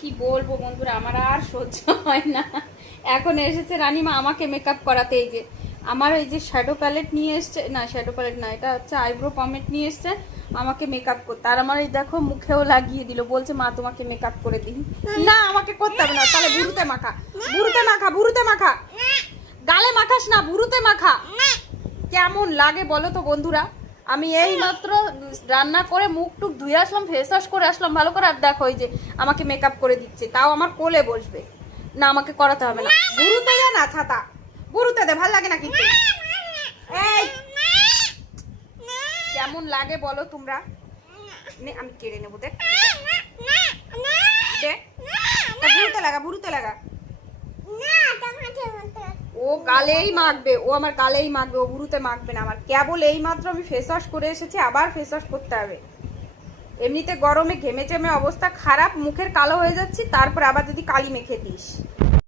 কি বলবো বন্ধুরা, আমার আর সহ্য হয় না। এখন এসেছে রানীমা আমাকে মেকআপ করাতে। এই যে আমার এই যে শ্যাডো প্যালেট নিয়ে এসছে, না শ্যাডো প্যালেট না, এটা হচ্ছে আইব্রো পমেট নিয়ে এসছে আমাকে মেকআপ করতে। আর আমার এই দেখো মুখেও লাগিয়ে দিল, বলছে মা তোমাকে মেকআপ করে দিই। না আমাকে করতে হবে না, তাহলে বুড়ুতে মাখা, বুড়ুতে মাখা, বুড়ুতে মাখা, গালে মাখাস না, বুড়ুতে মাখা। কেমন লাগে বলো তো বন্ধুরা? আমি এই মাত্র রান্না করে মুখ টুক ধুয়ে আসলাম, ফেস ওয়াশ করে আসলাম ভালো করে, আর দেখো এই যে আমাকে মেকআপ করে দিচ্ছে, তাও আমার কোলে বসবে। না আমাকে করাতে হবে না। বুড়ুতে দে না ছাতা, বুড়ুতে দে, ভাল লাগে না কিন্তু। এই কেমন লাগে বলো তোমরা? নে আমি কেড়ে নেবো, দেখ দে, বুড়ুতে লাগা, বুড়ুতে লাগা। ও গালেই মাখবে, ও আমার গালেই মাখবে, ও বুড়ুতে মাখবে না আমার। কেবল এই মাত্র আমি ফেস ওয়াশ করে এসেছি, আবার ফেস ওয়াশ করতে হবে। এমনিতে গরমে ঘেমে চেমে অবস্থা খারাপ, মুখের কালো হয়ে যাচ্ছি, তারপর আবার যদি কালি মেখে দিস।